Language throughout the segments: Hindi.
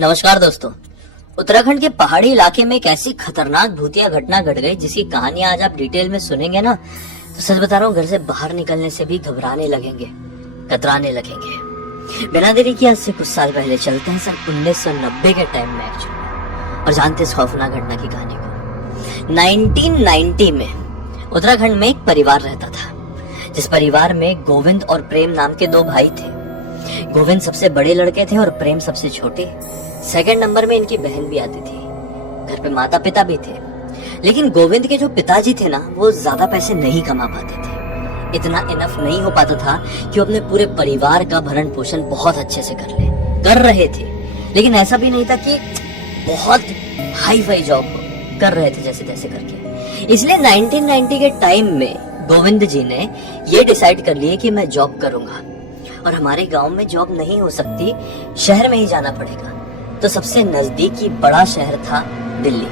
नमस्कार दोस्तों। उत्तराखंड के पहाड़ी इलाके में एक ऐसी खतरनाक भूतिया घटना घट गई जिसकी कहानी आज आप डिटेल में सुनेंगे ना, तो सच बता रहा हूँ, घर से बाहर निकलने से भी घबराने लगेंगे, कतराने लगेंगे। बिना देरी किए आज से कुछ साल पहले चलते हैं सन 1990 के टाइम में एक्चुअली, और जानते इस खौफनाक घटना की कहानी को। 1990 में उत्तराखंड में एक परिवार रहता था, जिस परिवार में गोविंद और प्रेम नाम के दो भाई थे। गोविंद सबसे बड़े लड़के थे और प्रेम सबसे छोटे। सेकंड नंबर में इनकी बहन भी आती थी। घर पे माता पिता भी थे, लेकिन गोविंद के जो पिताजी थे ना, वो ज्यादा पैसे नहीं कमा पाते थे। इतना इनफ नहीं हो पाता था कि वो अपने पूरे परिवार का भरण पोषण बहुत अच्छे से कर रहे थे। लेकिन ऐसा भी नहीं था कि बहुत हाई फाई जॉब कर रहे थे जैसे तैसे करके। इसलिए 1990 के टाइम में गोविंद जी ने ये डिसाइड कर लिए कि मैं जॉब करूंगा, और हमारे गांव में जॉब नहीं हो सकती, शहर में ही जाना पड़ेगा। तो सबसे नजदीकी बड़ा शहर था दिल्ली।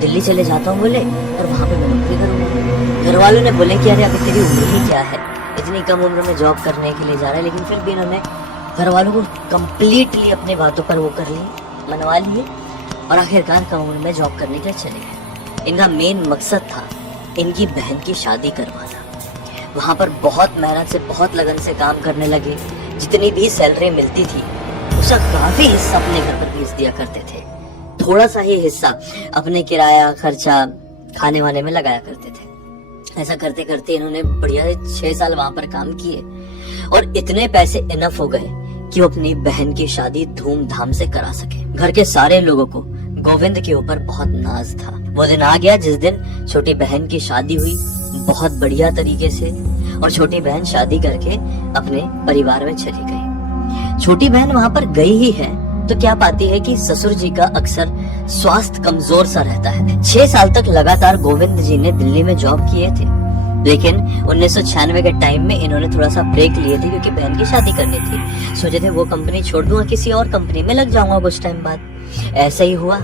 दिल्ली चले जाता हूँ बोले, और वहां पे मैं नौकरी करूंगा। घर वालों ने बोले कि अरे अभी तेरी उम्र ही क्या है, इतनी कम उम्र में जॉब करने के लिए जा रहा है। लेकिन फिर भी इन्होंने घर वालों को कम्प्लीटली अपने बातों पर वो कर लिए, मनवा लिए, और आखिरकार कम उम्र में जॉब करने के लिए चले गए। इनका मेन मकसद था इनकी बहन की शादी करवाना। वहां पर बहुत मेहनत से, बहुत लगन से काम करने लगे। जितनी भी सैलरी मिलती थी उसका काफी हिस्सा अपने घर पर भेज दिया करते थे। थोड़ा सा ही हिस्सा अपने किराया खर्चा खाने वाने में लगाया करते थे। ऐसा करते करते इन्होंने बढ़िया 6 साल वहां पर काम किए, और इतने पैसे इनफ हो गए कि वो अपनी बहन की शादी धूमधाम से करा सके। घर के सारे लोगों को गोविंद के ऊपर बहुत नाज था। वो दिन आ गया जिस दिन छोटी बहन की शादी हुई बहुत बढ़िया तरीके से, और छोटी बहन शादी करके अपने परिवार में चली गई। छोटी बहन वहां पर गई ही है तो क्या पाती है कि ससुर जी का अक्सर स्वास्थ्य कमजोर सा रहता है। 6 साल तक लगातार गोविंद जी ने दिल्ली में जॉब किए थे, लेकिन 1996 के टाइम में इन्होंने थोड़ा सा ब्रेक लिए थे क्योंकि बहन की शादी करनी थी। सोचे थे वो कंपनी छोड़ दूंगा, किसी और कंपनी में लग जाऊंगा कुछ टाइम बाद। ऐसा ही हुआ,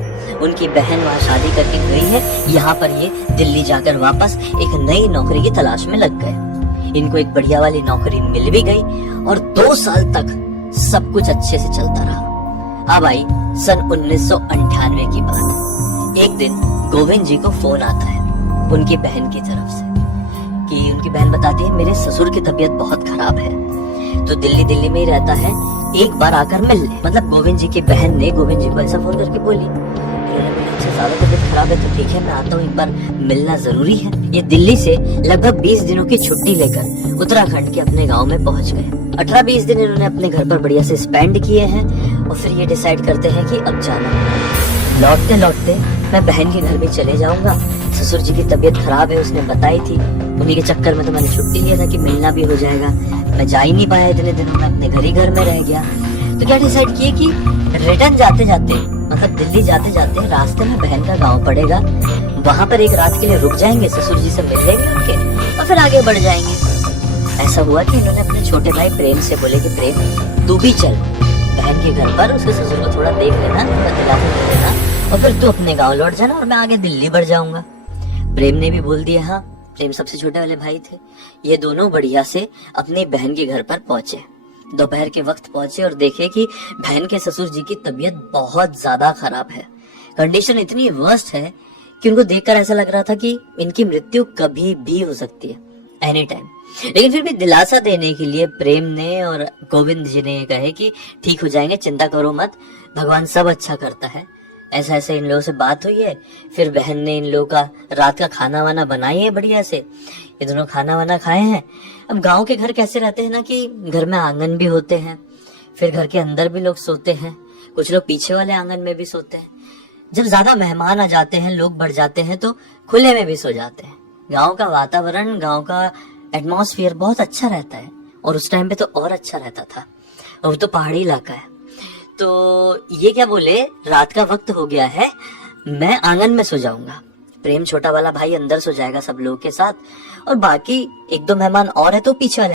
उनकी बहन वहाँ शादी करके गई है। यहाँ पर ये दिल्ली जाकर वापस एक नई नौकरी की तलाश में लग गए। इनको एक बढ़िया वाली नौकरी मिल भी गई, और 2 साल तक सब कुछ अच्छे से चलता रहा। अब आई सन 1998 की बात। एक दिन गोविंद जी को फोन आता है उनकी बहन की तरफ से, कि उनकी बहन बताती है मेरे ससुर की तबीयत बहुत खराब है, तो दिल्ली में ही रहता है, एक बार आकर मिल ले। मतलब गोविंद जी की बहन ने गोविंद जी को ऐसा फोन करके बोली। अच्छा ज्यादा तबीयत खराब है तो ठीक है, मैं आता हूँ, एक बार मिलना जरूरी है। ये दिल्ली से लगभग 20 दिनों की छुट्टी लेकर उत्तराखंड के अपने गांव में पहुंच गए। 18-20 दिन इन्होंने अपने घर पर बढ़िया से स्पेंड किए हैं, और फिर ये डिसाइड करते हैं कि अब जाना है। लौटते लौटते मैं बहन के घर भी चले जाऊंगा। ससुर जी की तबीयत खराब है, उसने बताई थी, उन्हीं के चक्कर में तो मैंने छुट्टी लिया था कि मिलना भी हो जाएगा। मैं जा ही नहीं पाया इतने दिनों में, अपने घर में रह गया। तो क्या डिसाइड किए कि रिटर्न जाते जाते, मतलब दिल्ली जाते जाते रास्ते में बहन का गांव पड़ेगा, वहां पर एक रात के लिए रुक जाएंगे, ससुर जी से मिल लेंगे उनके, और फिर आगे बढ़ जाएंगे। ऐसा हुआ कि इन्होंने अपने छोटे भाई प्रेम से बोले कि प्रेम तू भी चल बहन के घर पर, उसके ससुर को थोड़ा देख लेना, थोड़ा दिलासा दे देना, और फिर तू अपने गाँव लौट जाना और मैं आगे दिल्ली बढ़ जाऊंगा। प्रेम ने भी बोल दिया हाँ। प्रेम सबसे छोटे वाले भाई थे। ये दोनों बढ़िया से अपनी बहन के घर पर पहुंचे। दोपहर के वक्त पहुंचे और देखे कि बहन के ससुर जी की तबीयत बहुत ज्यादा खराब है। कंडीशन इतनी वर्स्ट है कि उनको देखकर ऐसा लग रहा था कि इनकी मृत्यु कभी भी हो सकती है, एनी टाइम। लेकिन फिर भी दिलासा देने के लिए प्रेम ने और गोविंद जी ने कहे कि ठीक हो जाएंगे, चिंता करो मत, भगवान सब अच्छा करता है। ऐसा ऐसा इन लोगों से बात हुई है। फिर बहन ने इन लोगों का रात का खाना वाना बनाई है बढ़िया से। ये दोनों खाना वाना खाए हैं। अब गांव के घर कैसे रहते हैं ना कि घर में आंगन भी होते हैं, फिर घर के अंदर भी लोग सोते हैं, कुछ लोग पीछे वाले आंगन में भी सोते हैं। जब ज्यादा मेहमान आ जाते हैं, लोग बढ़ जाते हैं, तो खुले में भी सो जाते हैं। गाँव का वातावरण, गाँव का एटमॉस्फेयर बहुत अच्छा रहता है, और उस टाइम पे तो और अच्छा रहता था, और वो तो पहाड़ी इलाका है। तो ये क्या बोले, रात का वक्त हो गया है, मैं आंगन में सो जाऊंगा। प्रेम छोटा वाला भाई अंदर सो जाएगा सब लोगों के साथ, और बाकी 1-2 मेहमान और है तो पीछे वाले